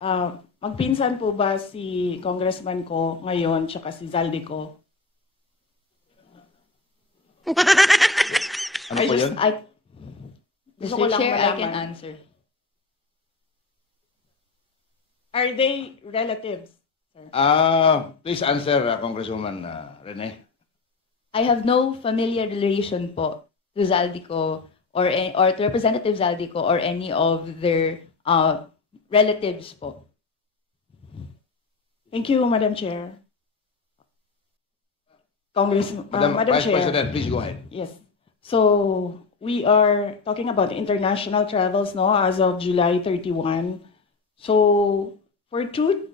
magpinsan po ba si Congressman ko ngayon tsaka si Zaldi ko? Ano po yun? Gusto ko Mr. lang Chair, I can malaman. answer. Are they relatives, sir? Please answer, Congresswoman Rene. I have no familiar relation po to Zaldico or to Representative Zaldico or any of their relatives po. Thank you, Madam Chair. Madam Madam Vice Chair. President, please go ahead. Yes. So we are talking about international travels, no, as of July 31. So for two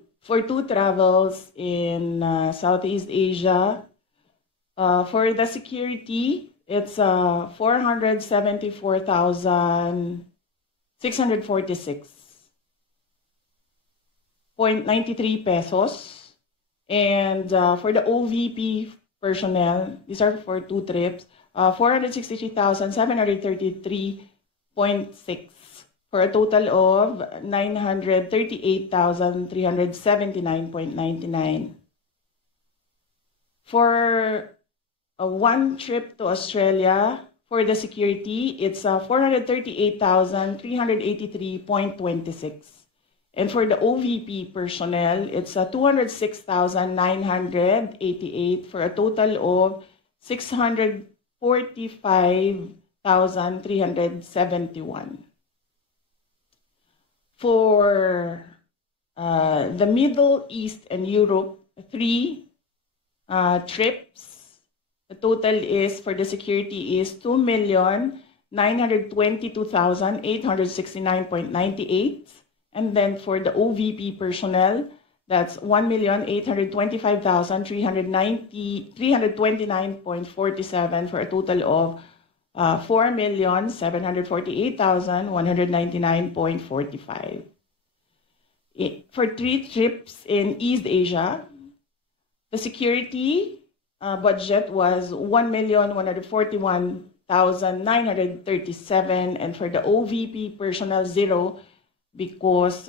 travels in Southeast Asia, for the security, it's 474,646.93 pesos. And for the OVP personnel, these are for two trips, 463,733.6 for a total of 938,379.99. For one trip to Australia, for the security, it's 438,383.26. And for the OVP personnel, it's 206,988 for a total of 645,371. For the Middle East and Europe, 3 trips. The total is for the security is 2,922,869.98. And then for the OVP personnel, that's 1,825,329.47 for a total of 4,748,199.45. For 3 trips in East Asia, the security budget was 1,141,937, and for the OVP personnel, 0, because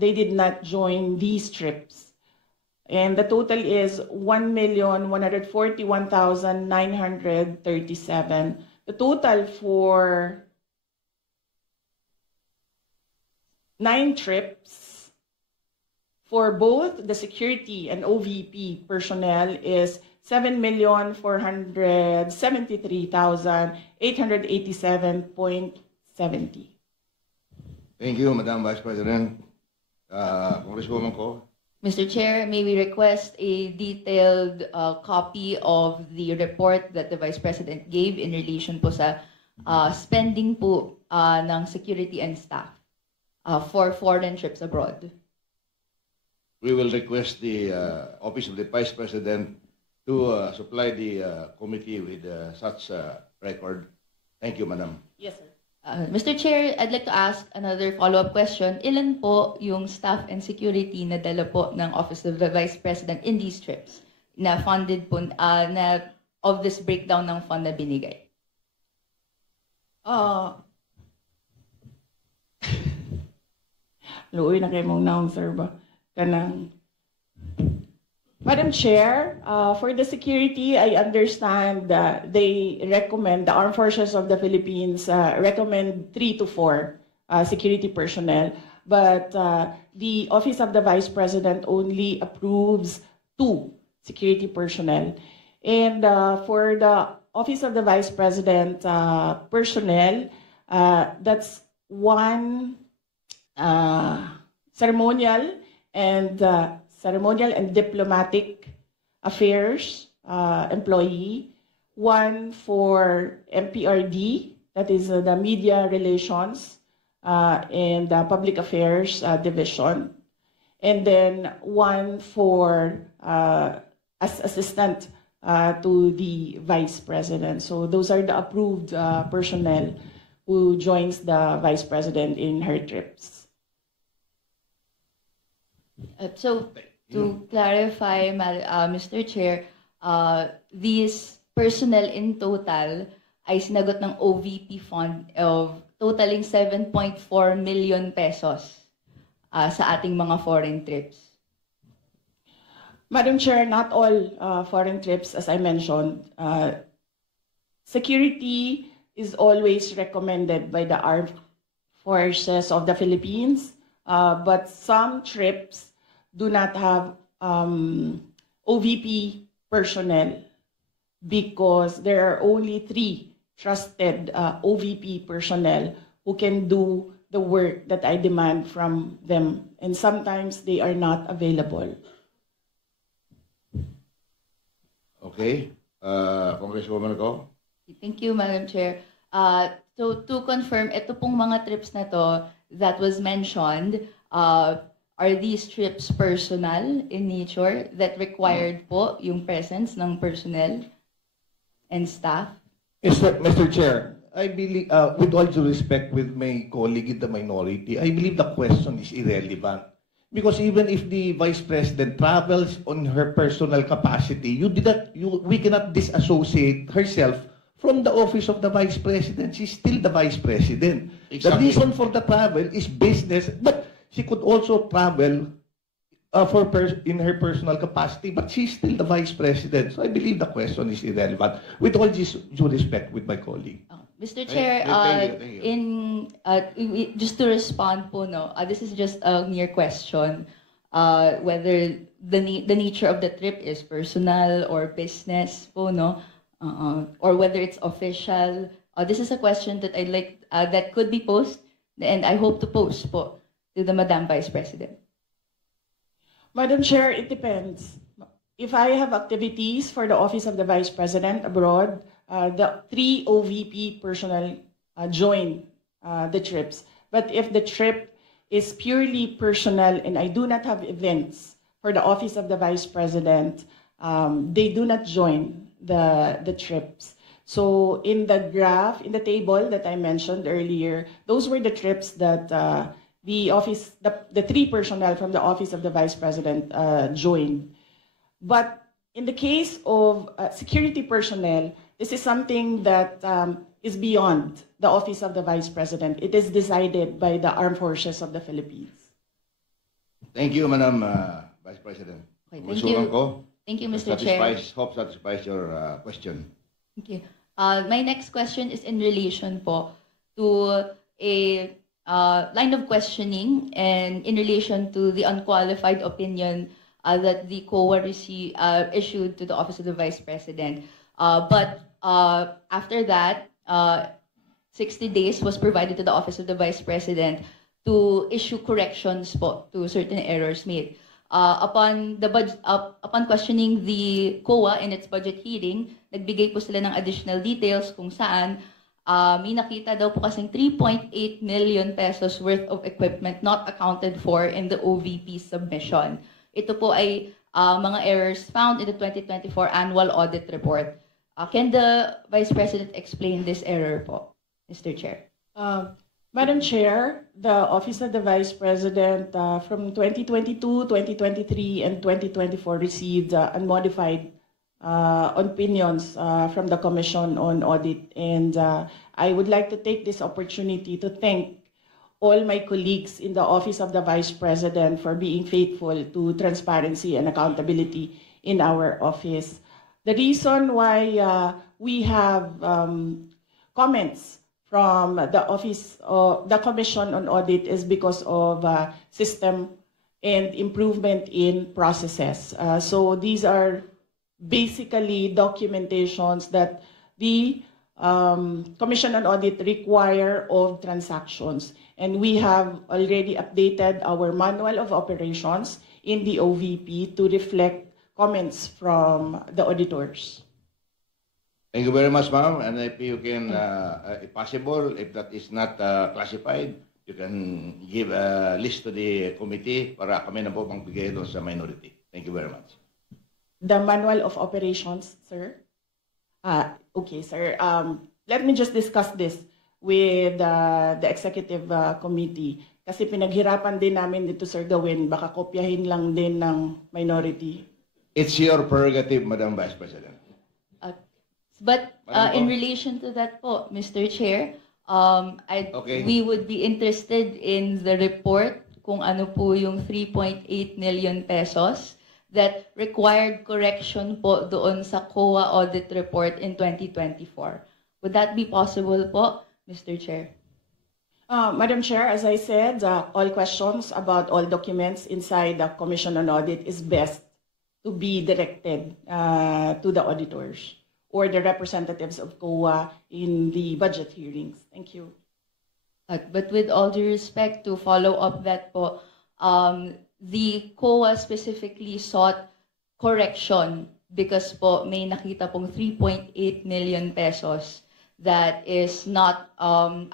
they did not join these trips. And the total is 1,141,937. The total for 9 trips for both the security and OVP personnel is 7,473,887.70. Thank you, Madam Vice President. Congresswoman Ko. Mr. Chair, may we request a detailed copy of the report that the Vice President gave in relation po sa spending po ng security and staff for foreign trips abroad. We will request the Office of the Vice President to supply the committee with such record. Thank you, Madam. Yes, sir. Mr. Chair, I'd like to ask another follow-up question. Ilan po yung staff and security na dala po ng Office of the Vice President in these trips na funded po, na of this breakdown ng fund na binigay? Luoy na kayo mong naong, sir, ba? Kanang. Madam Chair, for the security, I understand that they recommend, the Armed Forces of the Philippines recommend 3 to 4 security personnel, but the Office of the Vice President only approves 2 security personnel. And for the Office of the Vice President personnel, that's 1 ceremonial and diplomatic affairs employee, 1 for MPRD, that is the media relations and public affairs division, and then 1 for as assistant to the Vice President. So those are the approved personnel who joins the Vice President in her trips. So, to clarify, Mr. Chair, these personnel in total ay sinagot ng OVP fund of totaling 7.4 million pesos. sa ating mga foreign trips? Madam Chair, not all foreign trips, as I mentioned. Security is always recommended by the Armed Forces of the Philippines, but some trips do not have OVP personnel because there are only 3 trusted OVP personnel who can do the work that I demand from them, and sometimes they are not available. Okay. Congresswoman Go. Thank you, Madam Chair. So to confirm, ito pong mga trips na to that was mentioned, are these trips personal in nature that required po yung presence ng personnel and staff? Mr. Chair, I believe, with all due respect with my colleague in the minority, I believe the question is irrelevant. Because even if the Vice President travels on her personal capacity, we cannot disassociate herself from the office of the Vice President. She's still the Vice President. Exactly. The reason for the travel is business, but she could also travel in her personal capacity, but she's still the Vice President. So I believe the question is irrelevant. With all due respect with my colleague. Mr. Chair, Thank you. just to respond po, no, this is just a mere question, whether the nature of the trip is personal or business po, no, or whether it's official. This is a question that I'd like that could be posed, and I hope to pose po to the Madam Vice President. Madam Chair, it depends. If I have activities for the Office of the Vice President abroad, the 3 OVP personnel join the trips. But if the trip is purely personal and I do not have events for the Office of the Vice President, they do not join the trips. So in the graph, in the table that I mentioned earlier, those were the trips that the 3 personnel from the Office of the Vice President joined. But in the case of security personnel, this is something that is beyond the Office of the Vice President. It is decided by the Armed Forces of the Philippines. Thank you, Madam Vice President. Okay, thank Congresswoman you. Go. Thank you, Mr. Chair. Hope satisfies your question. Thank you. My next question is in relation po to a line of questioning and in relation to the unqualified opinion that the COA issued to the Office of the Vice President. But after that, 60 days was provided to the Office of the Vice President to issue corrections po to certain errors made. Upon questioning the COA in its budget hearing, nagbigay po sila ng additional details kung saan may nakita daw po kasing 3.8 million pesos worth of equipment not accounted for in the OVP submission. Ito po ay mga errors found in the 2024 annual audit report. Can the Vice President explain this error po, Mr. Chair? Madam Chair, the Office of the Vice President from 2022, 2023, and 2024 received unmodified opinions from the Commission on Audit. And I would like to take this opportunity to thank all my colleagues in the Office of the Vice President for being faithful to transparency and accountability in our office. The reason why we have comments from the Office of the Commission on Audit is because of system and improvement in processes. So these are basically documentations that the Commission on Audit require of transactions. And we have already updated our manual of operations in the OVP to reflect comments from the auditors. Thank you very much, ma'am. And if you can, if possible, if that is not classified, you can give a list to the committee para kami na po magbigay doon sa minority. Thank you very much. The manual of operations, sir? Okay, sir. Let me just discuss this with the executive committee. Kasi pinaghirapan din namin dito, Sir Gawin. Baka kopyahin lang din ng minority. It's your prerogative, Madam Vice President. But in relation to that po, Mr. Chair, we would be interested in the report kung ano po yung 3.8 million pesos that required correction po doon sa COA audit report in 2024. Would that be possible po, Mr. Chair? Madam Chair, as I said, all questions about all documents inside the Commission on Audit is best to be directed to the auditors or the representatives of COA in the budget hearings. Thank you. But with all due respect, to follow up that po, the COA specifically sought correction because po may nakita pong 3.8 million pesos that is not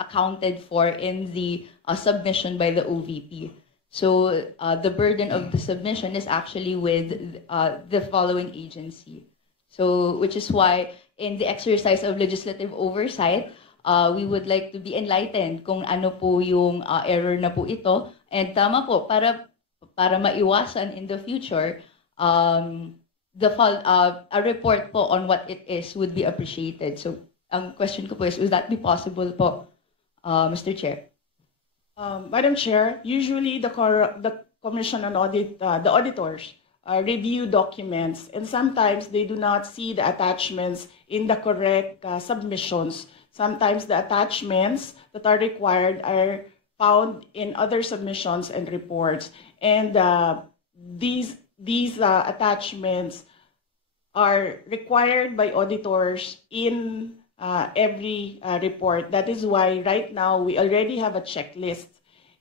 accounted for in the submission by the OVP. So the burden of the submission is actually with the following agency. So which is why in the exercise of legislative oversight, we would like to be enlightened kung ano po yung error na po ito. And tama po, para maiwasan in the future, a report po on what it is would be appreciated. So ang question ko po is, would that be possible po, Mr. Chair? Madam Chair, usually the Commission on Audit, the auditors review documents, and sometimes they do not see the attachments in the correct submissions. Sometimes the attachments that are required are found in other submissions and reports, and these attachments are required by auditors in every report. That is why right now we already have a checklist.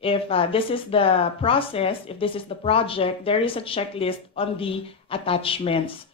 If this is the process, if this is the project, there is a checklist on the attachments.